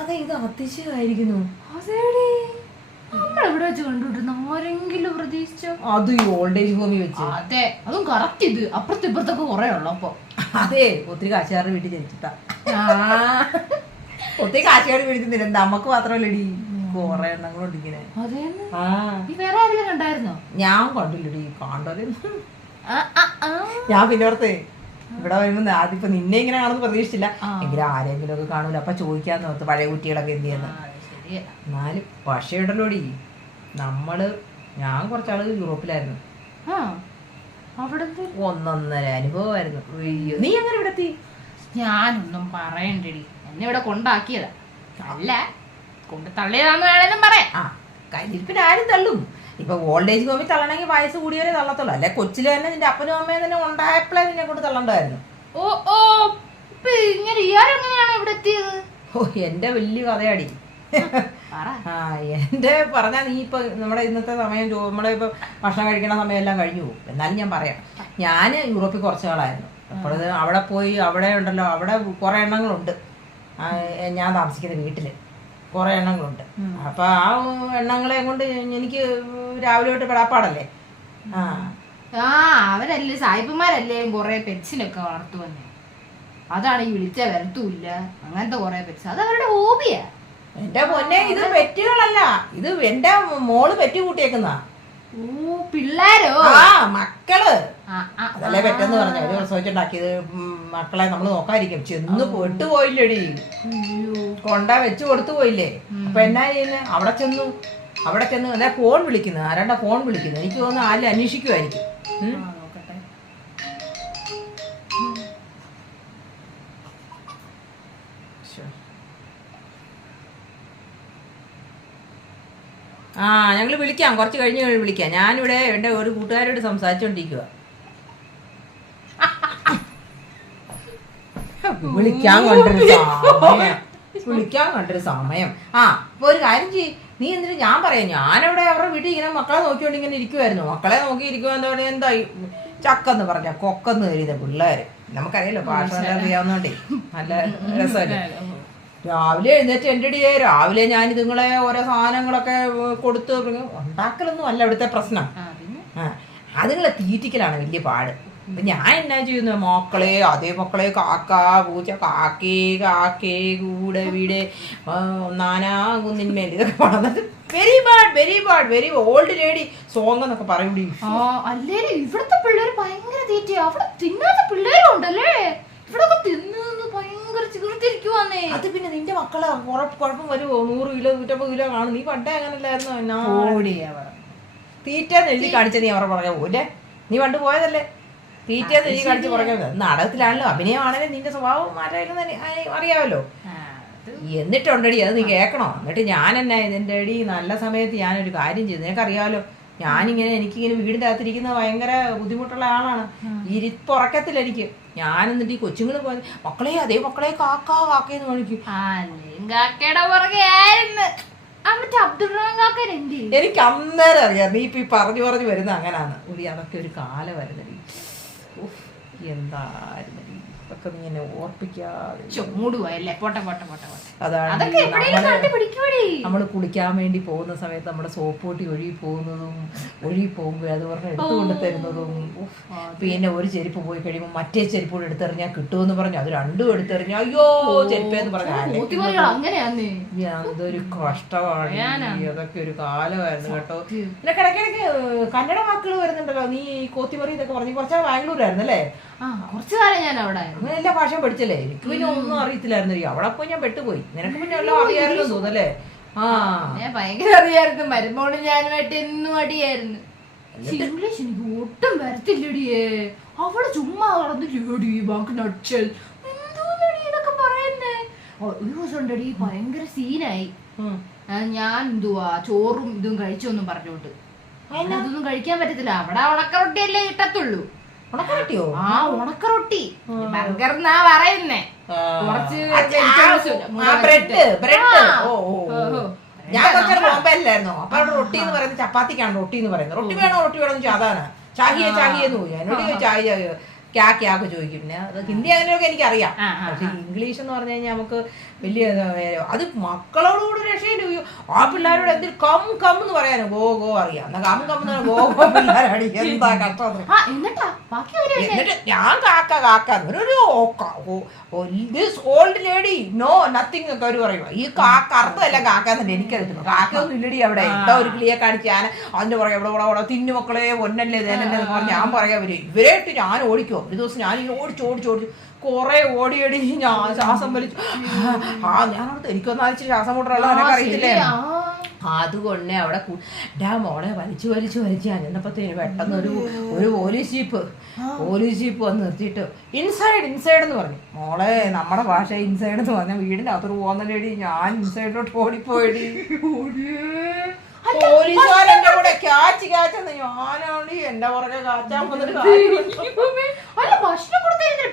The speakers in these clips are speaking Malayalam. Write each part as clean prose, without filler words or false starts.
അതെ, ഇത് അതിശയമായിരിക്കുന്നു. നമ്മളെവിടെ വെച്ച് കണ്ടുപിട്ടുന്ന ആരെങ്കിലും പ്രതീക്ഷിച്ചോ? അത് ഈ ഓൾഡ് ഏജ് ഹോമിൽ വെച്ച്. അതെ, അതും കറക്റ്റ്. ഇത് അപ്പുറത്ത് ഇപ്പുറത്തൊക്കെ കുറെ ഉള്ളു. അപ്പൊ അതെ, ഒത്തിരി കാശുകാരുടെ വീട്ടിൽ ജനിച്ചിട്ടാ. ഒത്തിരി കാശുകാരുടെ വീട്ടിൽ നിന്നില്ല, നമുക്ക് മാത്രമല്ലടി കൊറേ എണ്ണങ്ങളുണ്ട് ഇങ്ങനെ. വേറെ ആരെങ്കിലും കണ്ടായിരുന്നോ? ഞാൻ കണ്ടില്ലടി, കണ്ടോലെ. ഞാൻ പിന്നെ ഓർത്തേ ഇവിടെ വരുമ്പോ ആദ്യം നിന്നെ ഇങ്ങനെ കാണുന്നു പ്രതീക്ഷിച്ചില്ല, എങ്കിലും ആരെങ്കിലും ഒക്കെ കാണൂല, അപ്പൊ ചോദിക്കാന്ന് ഓർത്ത് പഴയ കുട്ടികളൊക്കെ എന്ത് ചെയ്യുന്ന. എന്നാലും പക്ഷേ ഉണ്ടല്ലോടി, ഞാൻ കുറച്ചാള് യൂറോപ്പിലായിരുന്നു. ഒന്നൊന്നര അനുഭവമായിരുന്നു. നീ എങ്ങനെ ഇവിടെ എത്തി? ഞാനൊന്നും പറയണ്ടടി, എന്നെ ഇവിടെ കൊണ്ടാക്കിയതാ. അല്ല, കൊണ്ട് തള്ളിയതാന്ന് വേണേലും പറയാം. കരിപ്പിന് ആരും തള്ളും. ഇപ്പൊ ഓൾഡ് ഏജ് ഹോമിൽ തള്ളണമെങ്കിൽ വയസ്സ് കൂടിയാലേ തള്ളത്തുള്ളൂ. അല്ലെ കൊച്ചിലെ തന്നെ നിന്റെ അപ്പനും അമ്മയും തന്നെ ഉണ്ടായപ്പോഴേ നിന്നെ കൊണ്ട് തള്ളണ്ടായിരുന്നു. എന്റെ വലിയ കഥയാടി. എന്റെ പറഞ്ഞാ നീ ഇപ്പൊ നമ്മുടെ ഇന്നത്തെ സമയം നമ്മളെ ഇപ്പൊ ഭക്ഷണം കഴിക്കണ സമയം എല്ലാം കഴിഞ്ഞു പോകും. എന്നാലും ഞാൻ പറയാം, ഞാൻ യൂറോപ്പിൽ കുറച്ച് നാളായിരുന്നു. അപ്പോഴത് അവിടെ പോയി, അവിടെ ഉണ്ടല്ലോ, അവിടെ കുറെ എണ്ണങ്ങളുണ്ട്. ഞാൻ താമസിക്കുന്ന വീട്ടില് കുറെ എണ്ണങ്ങളുണ്ട്. അപ്പൊ ആ എണ്ണങ്ങളെ കൊണ്ട് എനിക്ക് രാവിലെ തൊട്ട് പെടാപ്പാടല്ലേ. അവരല്ലേ സായിപ്പന്മാരല്ലേ കുറെ പെറ്റ്സിനൊക്കെ വളർത്തു വന്നെ. അതാണ് ഈ വിളിച്ച വരത്തൂല്ല അങ്ങനത്തെ കുറെ പെറ്റ്സ്. അത് അവരുടെ ഹോബിയാ. എന്റെ പൊന്നെ, ഇത് പെറ്റുകളല്ല, ഇത് എന്റെ മോള് പെറ്റ് കൂട്ടിയേക്കുന്ന പിള്ളേരോ? മക്കള്. അതല്ലേ പെട്ടെന്ന് പറഞ്ഞ ഒരു പ്രസവിച്ചുണ്ടാക്കിയത്. മക്കളെ നമ്മള് നോക്കാതിരിക്കും. ചെന്ന് പെട്ടുപോയില്ലേടി, കൊണ്ടാ വെച്ച് കൊടുത്തു പോയില്ലേ. അപ്പൊ എന്നാ ചെയ്യുന്നത്? അവിടെ ചെന്ന് അല്ലെ ഫോൺ വിളിക്കുന്നത്, ആരാണ്ടാ ഫോൺ വിളിക്കുന്നത്. എനിക്ക് തോന്നുന്നു ആരും അന്വേഷിക്കുമായിരിക്കും. ഞങ്ങള് വിളിക്കാം, കുറച്ച് കഴിഞ്ഞ് വിളിക്കാം. ഞാനിവിടെ എൻ്റെ ഒരു കൂട്ടുകാരോട് സംസാരിച്ചോണ്ടിരിക്കുക. വിളിക്കാൻ കണ്ടൊരു സമയം. ഇപ്പൊ ഒരു കാര്യം ചെയ്യ്, നീ എന്തിനു ഞാൻ പറയാം, ഞാനവിടെ അവരുടെ വീട്ടിൽ ഇങ്ങനെ മക്കളെ നോക്കിക്കൊണ്ട് ഇങ്ങനെ ഇരിക്കുവായിരുന്നു. മക്കളെ നോക്കി ഇരിക്കുക എന്താ ചക്കെന്ന് പറഞ്ഞ കൊക്കെന്ന് കരുത പിള്ളേര്. നമുക്കറിയാലോ, ഭാഷ അറിയാവുന്നോണ്ടേ നല്ല രസമല്ലേ. രാവിലെ എഴുന്നേറ്റ് എൻ്റെ അടിയെ രാവിലെ ഞാൻ ഇതുങ്ങളെ ഓരോ സാധനങ്ങളൊക്കെ കൊടുത്ത് ഉണ്ടാക്കലൊന്നും അല്ല ഇവിടുത്തെ പ്രശ്നം. അതുങ്ങളെ തീറ്റിക്കലാണ് വലിയ പാട്. അപ്പൊ ഞാൻ എന്നാ ചെയ്യുന്നു, അതേ മക്കളെ കാക്ക പൂച്ച കാക്കേ കൂടെ വീട് നാനാകുന്നിന്മേൽ ഇതൊക്കെ പാടുന്നത് വെരി ഓൾഡ് ലേഡി സോങ് എന്നൊക്കെ പറയൂടി. അല്ലേ ഇവിടുത്തെ പിള്ളേര് ഭയങ്കര തീറ്റയാ. അവിടെ തിന്നാത്ത പിള്ളേരും ഉണ്ടല്ലേ. ഇവിടെ തിന്നു ഭയങ്കര ചികിർത്തിരിക്കുവാന്നേ. അത് പിന്നെ നിന്റെ മക്കളെ കുഴപ്പം വരുമോ? 100 കിലോ 150 കിലോ കാണും. നീ പണ്ടേ അങ്ങനല്ലായിരുന്നു. തീറ്റ എഴുതി കാണിച്ച നീ അവർ പറഞ്ഞ പോലെ. നീ പണ്ട് പോയതല്ലേ, തീറ്റ എഴുതി കാണിച്ച് പറഞ്ഞത്. നാടകത്തിലാണല്ലോ, അഭിനയമാണല്ലോ, നിന്റെ സ്വഭാവം മാറ്റാനും അറിയാമല്ലോ. എന്നിട്ടുണ്ടടി, അത് നീ കേൾക്കണോ? എന്നിട്ട് ഞാൻ എന്നാ ഇതിൻ്റെ അടി നല്ല സമയത്ത് ഞാനൊരു കാര്യം ചെയ്തു. നിനക്കറിയാമല്ലോ, എനിക്കിങ്ങനെ വീടിൻ്റെ അകത്തിരിക്കുന്നത് ഭയങ്കര ബുദ്ധിമുട്ടുള്ള ആളാണ്. ഇരിപ്പുറക്കത്തില്ല എനിക്ക്. ഞാൻ എന്നിട്ട് ഈ കൊച്ചുങ്ങൾ പോയി അതേ മക്കളെ കാക്കേന്ന് കാണിക്കും. എനിക്ക് അന്നേരം അറിയാം നീ ഇപ്പൊ ഈ പറഞ്ഞു വരുന്ന അങ്ങനാണ്. അതൊക്കെ ഒരു കാലമായിരുന്നു. എന്തായിരുന്നു ഇതൊക്കെ നീ എന്നെ ഓർപ്പിക്കാതെ. അതാണ് നമ്മള് കുളിക്കാൻ വേണ്ടി പോകുന്ന സമയത്ത് നമ്മുടെ സോപ്പൊട്ടി ഒഴുകി പോകുമ്പോൾ അത് പറഞ്ഞ് എടുത്തുകൊണ്ട് തരുന്നതും. പിന്നെ ഒരു ചെരുപ്പ് പോയി കഴിയുമ്പോൾ മറ്റേ ചെരുപ്പോട് എടുത്തെറിഞ്ഞാൽ കിട്ടുമെന്ന് പറഞ്ഞു അത് രണ്ടും എടുത്തെറിഞ്ഞാൽ അയ്യോ ചെരുപ്പേന്ന് പറഞ്ഞാൽ എന്തൊരു കഷ്ടമാണ്. അതൊക്കെ ഒരു കാലമായിരുന്നു കേട്ടോ. പിന്നെ ഇടയ്ക്കിടയ്ക്ക് കന്നഡ വാക്കുകൾ വരുന്നുണ്ടല്ലോ. നീ കോത്തിമറി ഇതൊക്കെ പറഞ്ഞു. കുറച്ചാൽ ബാംഗ്ലൂരായിരുന്നു അല്ലേ? കുറച്ചു കാലം ഞാൻ അവിടെ എല്ലാ ഭാഷയും പഠിച്ചല്ലേ. എനിക്ക് പിന്നെ ഒന്നും അറിയത്തില്ലായിരുന്നു. അവിടെ പോയി ഞാൻ പെട്ടുപോയി. നിനക്ക് പിന്നെ എല്ലാം അറിയാമായിരുന്നു തോന്നല്ലേ? ഞാൻ ഭയങ്കര അറിയായിരുന്നു. മരുമോളും ഞാനുമായിട്ട് എന്നും അടിയായിരുന്നു. ഇംഗ്ലീഷ് എനിക്ക് ഒട്ടും വരത്തില്ലടിയേ. അവിടെ ചുമ്മാ നടന്നിട്ട് എന്തോന്നടിയൊക്കെ പറയുന്നേ. ഒരു ദിവസം ഉണ്ടടി ഭയങ്കര സീനായി. ഞാൻ ചോറും ഇതും കഴിച്ചൊന്നും പറഞ്ഞോണ്ട് അതൊന്നും കഴിക്കാൻ പറ്റത്തില്ല. അവിടെ ഉണക്കറൊട്ടിയല്ലേ കിട്ടത്തുള്ളൂ. ഉണക്കറൊട്ടി ബർഗർ എന്നാ പറയുന്നേ. ഞാൻ കുറച്ചു ബോംബെയിലായിരുന്നു. അപ്പൊ അവിടെ റൊട്ടി എന്ന് പറയുന്നത് ചപ്പാത്തിക്കാണ് റൊട്ടി എന്ന് പറയുന്നത്. റൊട്ടി വേണോ ചാതാണ് ചാഹിയെന്ന് പോയി. എന്നോട് ചായ ക്യാക്ക് ചോദിക്കും. പിന്നെ ഹിന്ദി അങ്ങനെയൊക്കെ എനിക്കറിയാം. പക്ഷെ ഇംഗ്ലീഷ് എന്ന് പറഞ്ഞു കഴിഞ്ഞാൽ നമുക്ക് വലിയ അത് മക്കളോടുകൂടി രക്ഷയില്ല. ആ പിള്ളേരോട് എന്തിൽ കം കം എന്ന് പറയാനോ ഗോ ഗോ അറിയാം. കം കം ഗോ ഗോ പിള്ളേരാണ്. എന്താ കഷ്ടം. എന്നിട്ട് ഞാൻ കാക്ക കാക്ക ഒരു ഓൾഡ് ലേഡി നോ നത്തിങ് ഒക്കെ അവര് പറയുക. ഈ കറുത്തല്ല കാക്ക എന്നല്ല എനിക്കറിയത്തില്ല. കാക്കയൊന്നും ഇല്ലടി അവിടെ. എന്താ ഒരു കിളിയെ കാണിച്ച് ഞാൻ അതിന്റെ പറയാം ഇവിടെ ഇവിടെ തിന്നു മക്കളെ ഒന്നല്ലേ തേനല്ലേ എന്ന് പറഞ്ഞ് ഞാൻ പറയാം. ഇവരെ ഇട്ട് ഞാൻ ഓടിക്കുമോ. ഒരു ദിവസം ഞാൻ ഈ ഓടിച്ചു കൊറേ ഓടിയടി. ഞാൻ ശ്വാസം വലിച്ചു. ഞാനവിടെ എനിക്കൊന്നാഴ്ച ശ്വാസം മുട്ടുള്ള എനിക്ക് അറിയത്തില്ലേ. അതുകൊണ്ട് അവിടെ മോളെ വലിച്ചു ഞാൻ ചെന്നപ്പോഴത്തേന് പെട്ടെന്ന് ഒരു പോലീസ് ജീപ്പ് വന്ന് നിർത്തിയിട്ട് ഇൻസൈഡ് എന്ന് പറഞ്ഞു. മോളെ നമ്മുടെ ഭാഷ ഇൻസൈഡ് എന്ന് പറഞ്ഞാൽ വീടിനകത്തോട്ട് പോകുന്നല്ലേടി. ഞാൻ ഇൻസൈഡിലോട്ട് ഓടിപ്പോയടി. പോലീസുകാരെന്റെ കൂടെ ക്യാച്ചെന്ന് ഞാനാണ് എന്റെ പുറകെ കാച്ചാൻ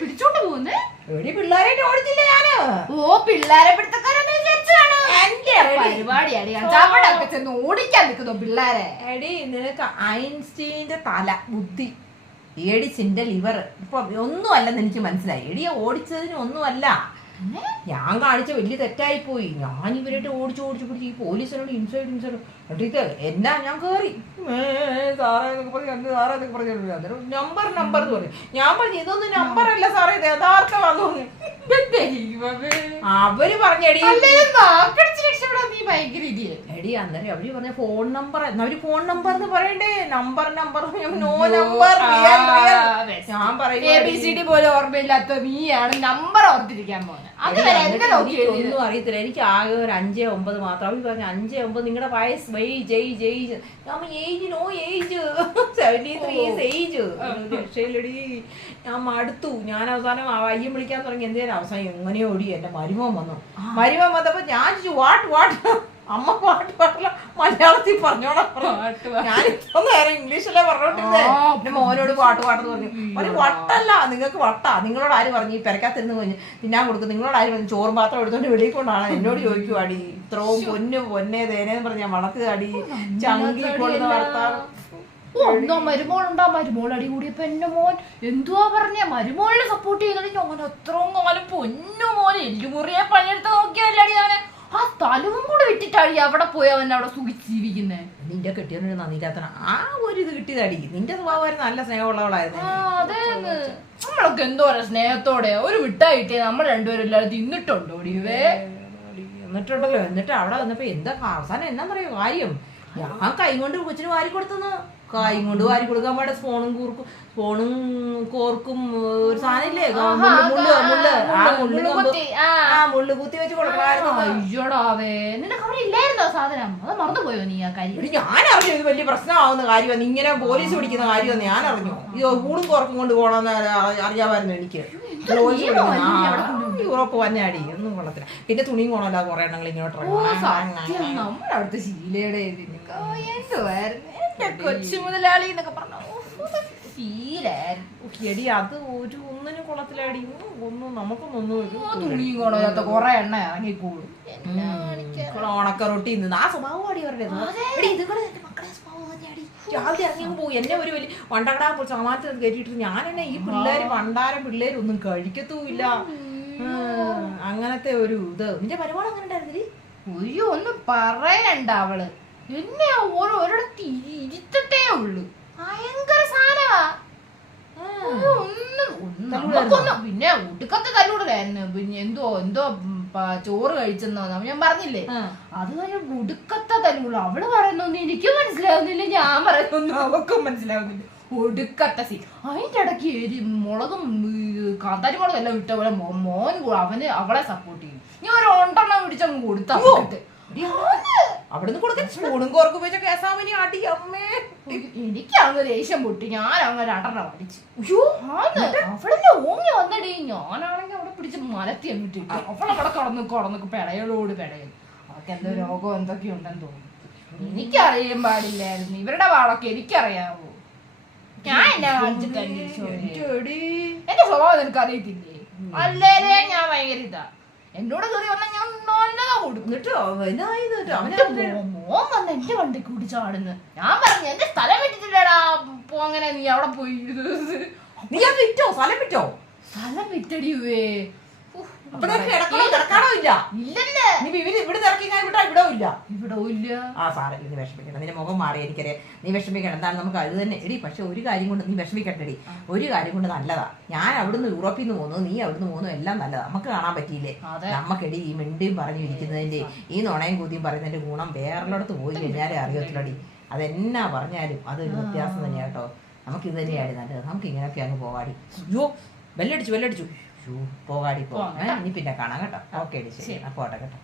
പിടിച്ചോണ്ട് പോകുന്നേ. എടി പിള്ളേരായിട്ട് ഓടിച്ചില്ല ഞാന്. ഓ പിള്ളേരെ പിടുത്തക്കാരെന്ന് വിചാരിച്ചാണ് പരിപാടിയാടി. ചെന്ന് ഓടിക്കാൻ നിൽക്കുന്നു പിള്ളേരെ. എടി നിനക്ക് ഐൻസ്റ്റീന്റെ തല ബുദ്ധി ഏഡിസിന്റെ ലിവർ ഇപ്പൊ ഒന്നും അല്ലെന്ന് എനിക്ക് മനസ്സിലായി. എടിയെ ഓടിച്ചതിന് ഒന്നുമല്ല. ഞാൻ കാണിച്ച വലിയ തെറ്റായി പോയി. ഞാൻ ഇവരായിട്ട് ഓടിച്ചു പിടിച്ച് ഈ പോലീസിനോട് ഇൻസൈഡ് ഇത് എന്നാ ഞാൻ കേറി സാറേ എന്നൊക്കെ പറഞ്ഞു നമ്പർ എന്ന് പറഞ്ഞു. ഞാൻ പറഞ്ഞു ഇതൊന്നും നമ്പർ അല്ല സാറേ ഇത് യഥാർത്ഥമാണെന്ന് പറഞ്ഞു. അവര് പറഞ്ഞെടി എടി അന്നേരം അവര് പറഞ്ഞ ഫോൺ നമ്പർ. അവര് ഫോൺ നമ്പർ എന്ന് പറയണ്ടേ. Number no number. ഞാൻ പറയും ABCD പോലെ ഓർമ്മയില്ലാത്ത നീയാണ് നമ്പർ ഓർത്തിരിക്കാൻ പോകുന്നത്. ഒന്നും അറിയത്തില്ല. എനിക്ക് ആകെ ഒരു 5, 9 മാത്രം. അവര് പറഞ്ഞു 5, 9 നിങ്ങളുടെ വയസ്സ് ഏജ്. No age 73 age. രക്ഷയില്ലടി. ഞാൻ മടുത്തു. ഞാൻ അവസാനം അയ്യം വിളിക്കാൻ തുടങ്ങി. എന്തേലും അവസാനം എങ്ങനെയോ ഓടി എന്റെ മരുമോൻ വന്നപ്പോ ഞാൻ വാട്ട് അമ്മ പാട്ടില്ല മലയാളത്തിൽ പറഞ്ഞോളാം. ഞാൻ ഇത്ര നേരം ഇംഗ്ലീഷല്ലേ പറഞ്ഞോണ്ടിരുന്നേ. എന്റെ മോനോട് പാട്ടെന്ന് പറഞ്ഞു. ഒരു വട്ടല്ല നിങ്ങൾക്ക് വട്ടാ. നിങ്ങളോട് ആര് പറഞ്ഞു ഈ പെരക്കാത്തിരുന്ന് കഴിഞ്ഞ് തിന്നാൻ കൊടുക്കും. നിങ്ങളോട് ആര് പറഞ്ഞു ചോറും പാത്രം എടുത്തോണ്ട് വെളിയിൽ കൊണ്ടാണ് എന്നോട് ചോദിക്കുവാടി. ഇത്രയും പൊന്നെ തേനേന്ന് പറഞ്ഞ ഞാൻ വളർത്തുകാടി ചങ്കി കൊള്ളുന്ന വർത്താനം. ഒന്നോ മരുമോളുണ്ടോ. മരുമോൾ അടി കൂടിയപ്പോ എന്റെ മോൻ എന്തുവാ പറഞ്ഞ മരുമോളിനെ സപ്പോർട്ട് ചെയ്തത്. ഞാൻ അത്രയും കാലം പൊന്നു മോൻ എല്ലുമുറിയെ പണിയെടുത്ത് നോക്കിയല്ലടി. അവനെ ആ തലവും കൂടെ വിട്ടിട്ടാടി അവിടെ പോയി അവൻ അവിടെ സുഖിച്ച് ജീവിക്കുന്നേ. നിന്റെ കെട്ടിയവനൊരു നന്ദിയില്ലാത്തന ആ ഒരു ഇത് കിട്ടിയതാടി. നിന്റെ സ്വഭാവം നല്ല സ്നേഹമുള്ളവളായിരുന്നു. അതേന്ന് നമ്മളൊക്കെ എന്തോരാ സ്നേഹത്തോടെ ഒരു മിഠായി കിട്ടിയ നമ്മൾ രണ്ടുപേരും എല്ലാവരും തിന്നിട്ടുണ്ടോ ഇവേ. എന്നിട്ടുണ്ടല്ലോ. എന്നിട്ട് അവിടെ വന്നപ്പോ എന്താ അവസാനം എന്നാ പറയോ കാര്യം. ഞാൻ കൈ കൊണ്ട് കൊച്ചിന് വാരി കൊടുത്തെന്ന്. കൈ കൊണ്ട് വാരി കൊടുക്കാൻ പാടെ സ്പോണും കോർക്കും ഒരു സാധനമില്ലേ മുള്ളു കുത്തി വെച്ച് കൊടുക്കണമായിരുന്നു. ഞാൻ അറിഞ്ഞു ഇത് വലിയ പ്രശ്നമാവുന്ന കാര്യമാണ്. ഇങ്ങനെ പോലീസ് പിടിക്കുന്ന കാര്യമെന്ന് ഞാൻ അറിഞ്ഞു. ഇത് കൂടും കോർക്കും കൊണ്ട് പോകണമെന്ന് അറിയാമായിരുന്നു എനിക്ക്. യൂറോപ്പ് വന്നാടി ഒന്നും കൊള്ളത്തില്ല. പിന്നെ തുണിയും കൊള്ളല്ലാതെ കുറെ എണ്ണങ്ങൾ ഇങ്ങോട്ട് നമ്മളവിടുത്തെ ശീലയുടെ കൊച്ചു മുതലാളി എന്നൊക്കെ പറഞ്ഞു. എടി അത് ഒന്നിനും കൊള്ളത്തിലാടി. ഒന്നും നമുക്കൊന്നും തുണിയും കൊള്ളാത്ത കൊറേ എണ്ണ ഇറങ്ങിക്കോളും. ഉണക്ക റൊട്ടി ആ സ്വഭാവം അടി അവരുടെ. രാവിലെ ഇറങ്ങി പോയി. എന്നെ ഒരു വലിയ വണ്ടകടാ സമാനത്തിൽ കയറ്റിയിട്ട് ഞാൻ എന്നെ ഈ പിള്ളേരൊന്നും കഴിക്കത്തുമില്ല. അങ്ങനത്തെ ഒരു ഇത്. നിന്റെ പരിപാടി അങ്ങനെ ഉണ്ടായിരുന്നില്ലേ. ഒരു ഒന്നും പറയണ്ട. അവള് എന്നെ ഓരോരിടത്ത് ഇരുത്തത്തേ ഉള്ളു. ഭയങ്കര സാധനമാ. പിന്നെ ഒടുക്കത്തെ തല്ലൂടലായിരുന്നു. പിന്നെ എന്തോ ചോറ് കഴിച്ചെന്നോ ഞാൻ പറഞ്ഞില്ലേ. അത് കഴിഞ്ഞ ഒടുക്കത്തെ തല്ലൂട. അവള് പറയുന്നൊന്നും എനിക്ക് മനസ്സിലാവുന്നില്ല. ഞാൻ പറയുന്നൊന്നും അവക്കും മനസ്സിലാവുന്നില്ല. ഒടുക്കത്തെ സീൻ. അതിന്റെ ഇടയ്ക്ക് മുളകും കാന്താരിമുളകും എല്ലാം ഇട്ട പോലെ മോൻ അവളെ സപ്പോർട്ട് ചെയ്യും. ഞാൻ ഒരു 1 പിടിച്ചങ്ങ് കൊടുത്താ അവിടുന്ന് കൊടുക്കാൻ സ്പൂണും കോർക്കും വെച്ച കേസാമനി ആട്ടി. അമ്മേ എനിക്കങ്ങ് ദേഷ്യം പൊട്ടി. ഞാൻ അങ്ങ് 2 അടിച്ചു. അവളെ ഓങ്ങി വന്നടി. ഞാനാണെങ്കിൽ അവിടെ പിടിച്ച് മലത്തി അങ്ങിട്ട് അവളവിടെ കടന്നൊക്കെ പെടയലോട് പെടയൽ. അവർക്ക് എന്തോ രോഗം എന്തൊക്കെയോ ഉണ്ടെന്ന് തോന്നുന്നു. എനിക്കറിയാൻ പാടില്ലായിരുന്നു. ഇവരുടെ വാളൊക്കെ എനിക്കറിയാവോ. ഞാൻ എന്നെ എന്റെ സ്വഭാവം നിനക്ക് അറിയത്തില്ലേ. അല്ലേലേ ഞാൻ ഭയങ്കര ഇതാ. എന്നോട് കയറി വന്നാൽ ഞാൻ നല്ലതാ കൊടുക്കും. മോൻ വന്ന് എന്റെ വണ്ടി കൂടി ചാടുന്നു. ഞാൻ പറഞ്ഞു എന്റെ സ്ഥലം വിട്ടിട്ടില്ലടാ. അങ്ങനെ നീ അവിടെ പോയി. നീ വിറ്റോ? സ്ഥലം വിറ്റോ? സ്ഥലം വിറ്റടിയേ. അപ്പൊ കിടക്കാണോ ഇല്ല ഇല്ലല്ലേ നീ ഇവിടെ ഇറക്കി ഞാൻ വിട്ടാ ഇവിടെ ഇല്ല ഇവിടെ ഇല്ല. ആ സാറേ നീ വിഷമിക്കണം, നിന്റെ മുഖം മാറി എനിക്കറിയാം, നീ വിഷമിക്കണം. എന്താണ് നമുക്ക് അത് തന്നെ എടി. പക്ഷെ ഒരു കാര്യം കൊണ്ട് നീ വിഷമിക്കട്ടെടി, ഒരു കാര്യം കൊണ്ട് നല്ലതാ. ഞാൻ അവിടുന്ന് യൂറോപ്പിൽ നിന്ന് പോന്നു, നീ അവിടുന്ന് പോന്നു, എല്ലാം നല്ലതാ. നമുക്ക് കാണാൻ പറ്റിയില്ലേ? നമുക്കെടി ഈ മിണ്ടിയും പറഞ്ഞു ഇരിക്കുന്നതിന്റെ ഈ നുണയും കൂതിയും പറയുന്നതിന്റെ ഗുണം വേറെടുത്ത് പോയി കഴിഞ്ഞാലേ അറിയത്തില്ലടി. അതെന്നാ പറഞ്ഞാലും അതൊരു വ്യത്യാസം തന്നെയാ കേട്ടോ. നമുക്ക് ഇത് തന്നെയാണ് നല്ലത്. നമുക്ക് ഇങ്ങനെയൊക്കെ അങ്ങ് പോകാടി. അയ്യോ ബെല്ലടിച്ചു പോകാടി. ഇനി പിന്നെ കാണാം കേട്ടോ. ഓക്കെ ശരി, പോട്ടെ കേട്ടോ.